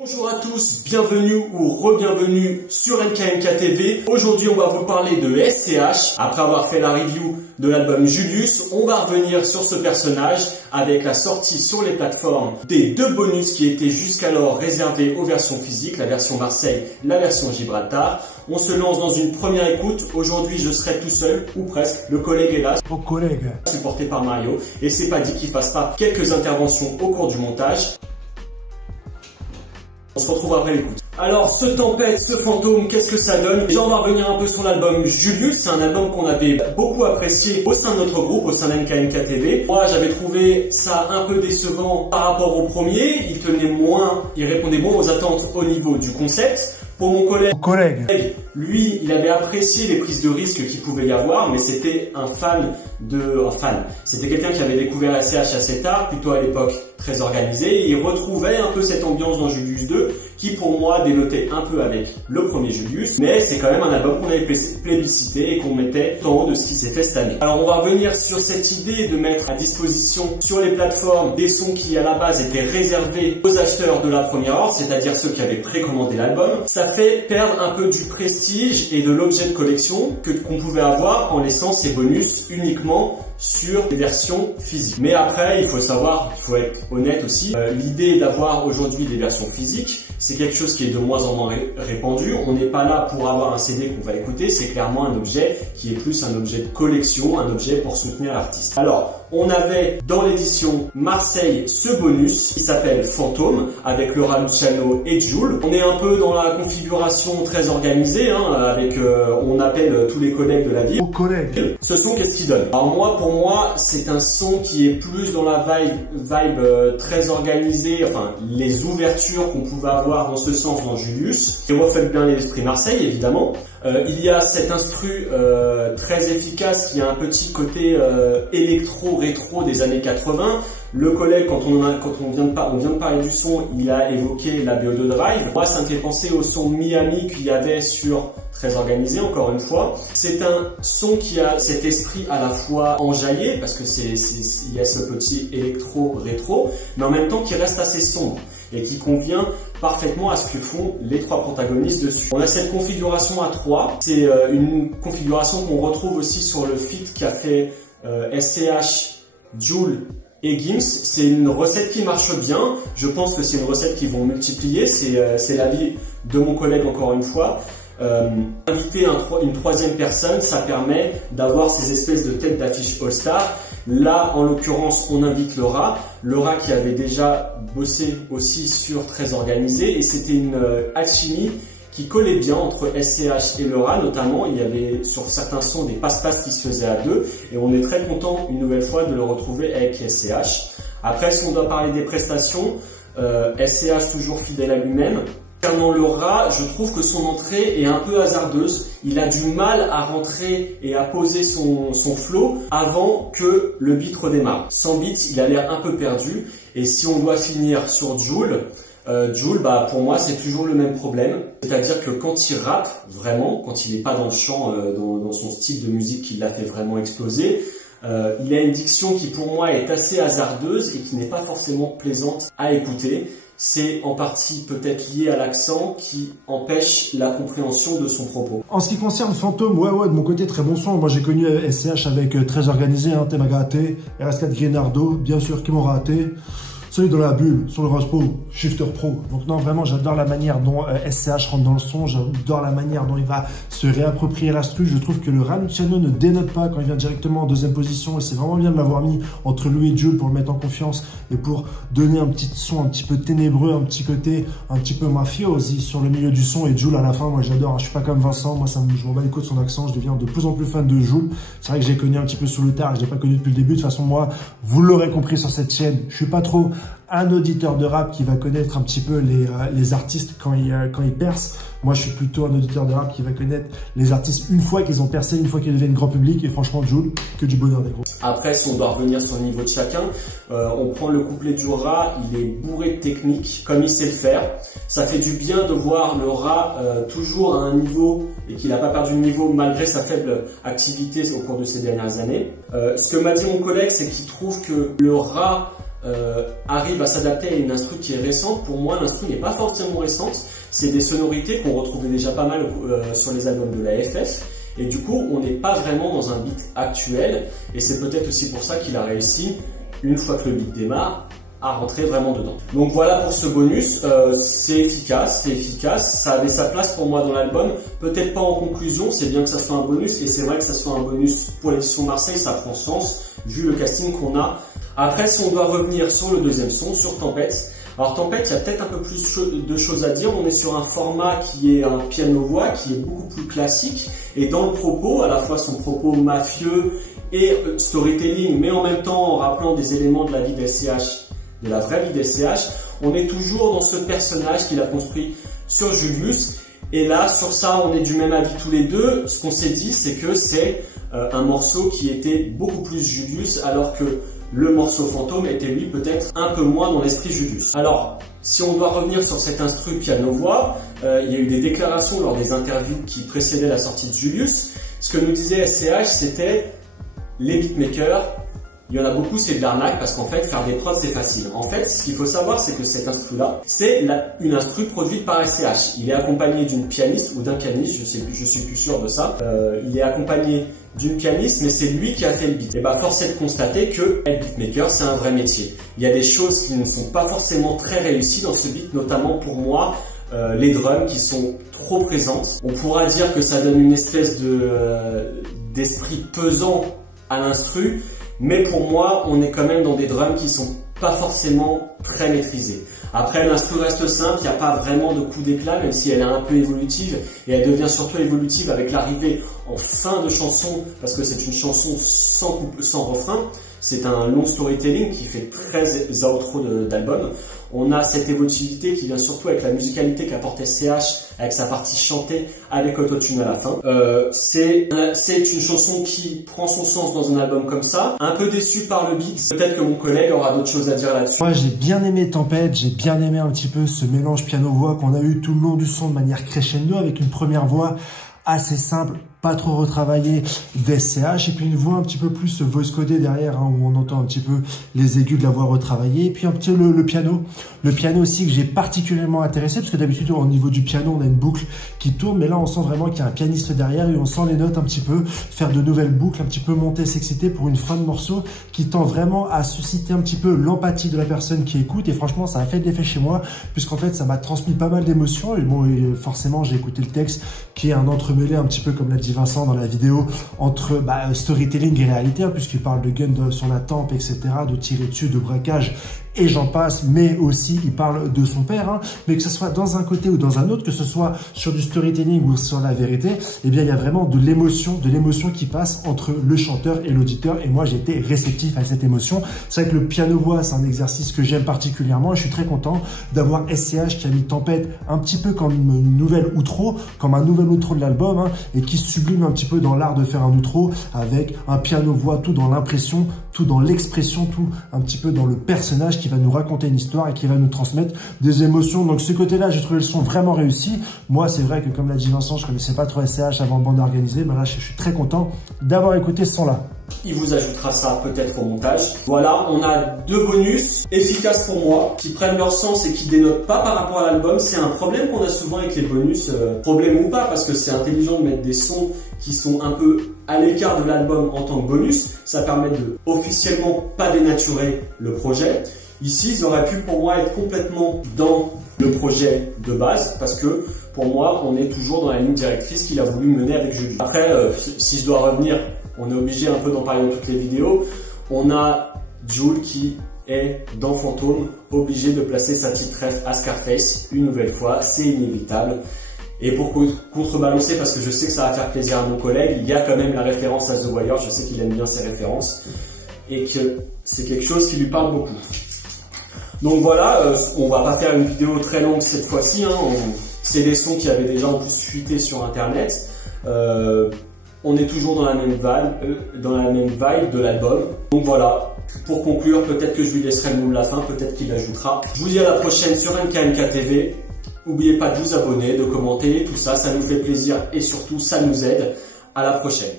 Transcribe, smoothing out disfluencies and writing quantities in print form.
Bonjour à tous, bienvenue ou re-bienvenue sur NKMK TV. Aujourd'hui on va vous parler de SCH. Après avoir fait la review de l'album Julius, on va revenir sur ce personnage avec la sortie sur les plateformes des deux bonus qui étaient jusqu'alors réservés aux versions physiques, la version Marseille, la version Gibraltar. On se lance dans une première écoute. Aujourd'hui je serai tout seul, ou presque, le collègue est là. Mon collègue. Supporté par Mario, et c'est pas dit qu'il fasse pas quelques interventions au cours du montage. On se retrouve après l'écoute. Alors, ce tempête, ce fantôme, qu'est-ce que ça donne? Déjà, on va revenir un peu sur l'album Julius. C'est un album qu'on avait beaucoup apprécié au sein de notre groupe, au sein d'NKMK TV. Moi, j'avais trouvé ça un peu décevant par rapport au premier. Il répondait moins aux attentes au niveau du concept. Pour mon collègue, lui, il avait apprécié les prises de risque qu'il pouvait y avoir, mais c'était c'était quelqu'un qui avait découvert SCH assez tard, plutôt à l'époque très organisé, et il retrouvait un peu cette ambiance dans Julius 2, qui pour moi dénotait un peu avec le premier Julius, mais c'est quand même un album qu'on avait plébiscité et qu'on mettait en haut de ce qui s'est fait cette année. Alors on va revenir sur cette idée de mettre à disposition sur les plateformes des sons qui à la base étaient réservés aux acheteurs de la première ordre, c'est-à-dire ceux qui avaient précommandé l'album. Ça fait perdre un peu du prestige et de l'objet de collection qu'on pouvait avoir en laissant ces bonus uniquement sur les versions physiques. Mais après, il faut savoir, il faut être honnête aussi, l'idée d'avoir aujourd'hui des versions physiques, c'est quelque chose qui est de moins en moins répandu. On n'est pas là pour avoir un CD qu'on va écouter, c'est clairement un objet qui est plus un objet de collection, un objet pour soutenir l'artiste. Alors, on avait dans l'édition Marseille ce bonus qui s'appelle Fantôme avec Laura Luciano et Jul. On est un peu dans la configuration très organisée, avec on appelle tous les collègues de la ville. Ce son, qu'est-ce qu'il donne? Alors pour moi, c'est un son qui est plus dans la vibe très organisée, enfin les ouvertures qu'on pouvait avoir dans ce sens dans Julius, qui reflète bien l'esprit Marseille évidemment. Il y a cet instru très efficace qui a un petit côté électro-rétro des années 80. Le collègue, quand on vient de parler du son, il a évoqué la BO2 Drive. Moi, ça me fait penser au son Miami qu'il y avait sur Très Organisé, encore une fois. C'est un son qui a cet esprit à la fois enjaillé, parce que il y a ce petit électro-rétro, mais en même temps qui reste assez sombre et qui convient parfaitement à ce que font les trois protagonistes dessus. On a cette configuration à 3, c'est une configuration qu'on retrouve aussi sur le feat qu'a fait SCH, Jul et Gims. C'est une recette qui marche bien, je pense que c'est une recette qu'ils vont multiplier, c'est l'avis de mon collègue encore une fois. Inviter une troisième personne, ça permet d'avoir ces espèces de têtes d'affiche All-Star. Là, en l'occurrence, on invite Laura qui avait déjà bossé aussi sur Très Organisé, et c'était une alchimie qui collait bien entre SCH et Laura. Notamment, il y avait sur certains sons des passe-passe qui se faisaient à deux, et on est très content une nouvelle fois de le retrouver avec SCH. Après, si on doit parler des prestations, SCH toujours fidèle à lui-même. Concernant Laura, je trouve que son entrée est un peu hasardeuse. Il a du mal à rentrer et à poser son flow avant que le beat redémarre. Sans beat, il a l'air un peu perdu. Et si on doit finir sur Jul, pour moi, c'est toujours le même problème. C'est-à-dire que quand il rappe, vraiment, quand il n'est pas dans le chant, dans son style de musique qui l'a fait vraiment exploser, il a une diction qui pour moi est assez hasardeuse et qui n'est pas forcément plaisante à écouter. C'est en partie peut-être lié à l'accent qui empêche la compréhension de son propos. En ce qui concerne Fantôme, ouais, de mon côté, très bon son. Moi, j'ai connu SCH avec Très Organisé, Temagate, RS4 Grenardo, bien sûr, qui m'ont raté. Celui de la bulle, sur le Rospo, Shifter Pro. Donc non, vraiment, j'adore la manière dont SCH rentre dans le son. J'adore la manière dont il va se réapproprier l'instru. Je trouve que le Luciano ne dénote pas quand il vient directement en deuxième position. Et c'est vraiment bien de l'avoir mis entre lui et Jul pour le mettre en confiance et pour donner un petit son un petit peu ténébreux, un petit côté un petit peu mafiosi sur le milieu du son. Et Jul à la fin, moi j'adore. Je suis pas comme Vincent. Moi, je m'en bats les couilles de son accent. Je deviens de plus en plus fan de Jul. C'est vrai que j'ai connu un petit peu sous le tard. Je l'ai pas connu depuis le début. De toute façon, moi, vous l'aurez compris sur cette chaîne, je suis pas trop un auditeur de rap qui va connaître un petit peu les artistes quand ils percent. Moi, je suis plutôt un auditeur de rap qui va connaître les artistes une fois qu'ils ont percé, une fois qu'ils deviennent grand public. Et franchement, Jul, que du bonheur des gros. Après, si on doit revenir sur le niveau de chacun, on prend le couplet du Rat, il est bourré de technique, comme il sait le faire. Ça fait du bien de voir le Rat toujours à un niveau et qu'il n'a pas perdu le niveau malgré sa faible activité au cours de ces dernières années. Ce que m'a dit mon collègue, c'est qu'il trouve que le Rat arrive à s'adapter à une instru qui est récente. Pour moi, l'instru n'est pas forcément récente. C'est des sonorités qu'on retrouvait déjà pas mal sur les albums de la FF. Et du coup, on n'est pas vraiment dans un beat actuel. Et c'est peut-être aussi pour ça qu'il a réussi, une fois que le beat démarre, à rentrer vraiment dedans. Donc voilà pour ce bonus, c'est efficace, ça avait sa place pour moi dans l'album, peut-être pas en conclusion, c'est bien que ça soit un bonus, et c'est vrai que ça soit un bonus pour l'édition Marseille, ça prend sens, vu le casting qu'on a. Après, si on doit revenir sur le deuxième son, sur Tempête, alors Tempête, il y a peut-être un peu plus de choses à dire, on est sur un format qui est un piano-voix, qui est beaucoup plus classique, et dans le propos, à la fois son propos mafieux et storytelling, mais en même temps en rappelant des éléments de la vie d'SCH, de la vraie vie d'SCH, on est toujours dans ce personnage qu'il a construit sur Julius. Et là, sur ça, on est du même avis tous les deux. Ce qu'on s'est dit, c'est que c'est un morceau qui était beaucoup plus Julius, alors que le morceau Fantôme était lui peut-être un peu moins dans l'esprit Julius. Alors, si on doit revenir sur cet instru piano-voix, il y a eu des déclarations lors des interviews qui précédaient la sortie de Julius. Ce que nous disait SCH, c'était les beatmakers. Il y en a beaucoup, c'est de l'arnaque parce qu'en fait, faire des prods, c'est facile. En fait, ce qu'il faut savoir, c'est que cet instru-là, c'est une instru produite par SCH. Il est accompagné d'une pianiste ou d'un pianiste, je suis plus sûr de ça. Il est accompagné d'une pianiste, mais c'est lui qui a fait le beat. Et bah, force est de constater que être beatmaker, c'est un vrai métier. Il y a des choses qui ne sont pas forcément très réussies dans ce beat, notamment pour moi, les drums qui sont trop présentes. On pourra dire que ça donne une espèce d'esprit pesant à l'instru, mais pour moi, on est quand même dans des drums qui sont pas forcément très maîtrisés. Après, l'instru reste simple, il n'y a pas vraiment de coup d'éclat, même si elle est un peu évolutive, et elle devient surtout évolutive avec l'arrivée en fin de chanson, parce que c'est une chanson sans refrain. C'est un long storytelling qui fait 13 outros d'album. On a cette évolutivité qui vient surtout avec la musicalité qu'apporte SCH, avec sa partie chantée avec autotune à la fin. C'est une chanson qui prend son sens dans un album comme ça. Un peu déçu par le beat. Peut-être que mon collègue aura d'autres choses à dire là-dessus. Moi, j'ai bien aimé Tempête, j'ai bien aimé un petit peu ce mélange piano-voix qu'on a eu tout le long du son de manière crescendo, avec une première voix assez simple, pas trop retravaillé d'SCH, et puis une voix un petit peu plus voice codée derrière, hein, où on entend un petit peu les aigus de la voix retravaillée, et puis un petit le piano aussi que j'ai particulièrement intéressé, parce que d'habitude au niveau du piano on a une boucle qui tourne, mais là on sent vraiment qu'il y a un pianiste derrière, et on sent les notes un petit peu faire de nouvelles boucles, un petit peu monter, s'exciter pour une fin de morceau qui tend vraiment à susciter un petit peu l'empathie de la personne qui écoute, et franchement ça a fait de l'effet chez moi, puisqu'en fait ça m'a transmis pas mal d'émotions, et bon, forcément j'ai écouté le texte qui est un entremêlé un petit peu comme l'a dit Vincent dans la vidéo, entre storytelling et réalité, hein, puisqu'il parle de gun sur la tempe, etc., de tirer dessus, de braquage, et j'en passe, mais aussi il parle de son père, hein, mais que ce soit dans un côté ou dans un autre, que ce soit sur du storytelling ou sur la vérité, eh bien il y a vraiment de l'émotion qui passe entre le chanteur et l'auditeur, et moi j'ai été réceptif à cette émotion. C'est vrai que le piano-voix, c'est un exercice que j'aime particulièrement, et je suis très content d'avoir SCH qui a mis Tempête un petit peu comme une nouvelle outro, comme un nouvel outro de l'album, hein, et qui sublime un petit peu dans l'art de faire un outro avec un piano-voix, tout dans l'impression, tout dans l'expression, tout un petit peu dans le personnage qui va nous raconter une histoire et qui va nous transmettre des émotions. Donc ce côté-là, j'ai trouvé le son vraiment réussi. Moi, c'est vrai que comme l'a dit Vincent, je connaissais pas trop SCH avant Bande Organisée, mais là, je suis très content d'avoir écouté ce son-là. Il vous ajoutera ça peut-être au montage. Voilà, on a deux bonus efficaces pour moi, qui prennent leur sens et qui dénotent pas par rapport à l'album. C'est un problème qu'on a souvent avec les bonus, problème ou pas, parce que c'est intelligent de mettre des sons qui sont un peu à l'écart de l'album en tant que bonus. Ça permet de officiellement pas dénaturer le projet. Ici, ils auraient pu pour moi être complètement dans le projet de base, parce que pour moi, on est toujours dans la ligne directrice qu'il a voulu mener avec Julius. Après, si je dois revenir, on est obligé un peu d'en parler dans toutes les vidéos. On a Jul qui est dans Fantôme, obligé de placer sa petite ref à Scarface une nouvelle fois, c'est inévitable. Et pour contrebalancer, parce que je sais que ça va faire plaisir à mon collègue, il y a quand même la référence à The Wire, je sais qu'il aime bien ces références, et que c'est quelque chose qui lui parle beaucoup. Donc voilà, on va pas faire une vidéo très longue cette fois-ci, hein. C'est des sons qui avaient déjà en plus fuité sur internet. On est toujours dans la même vibe de l'album. Donc voilà, pour conclure, peut-être que je lui laisserai le mot de la fin, peut-être qu'il ajoutera. Je vous dis à la prochaine sur MKMK TV. N'oubliez pas de vous abonner, de commenter, tout ça, ça nous fait plaisir et surtout ça nous aide. À la prochaine.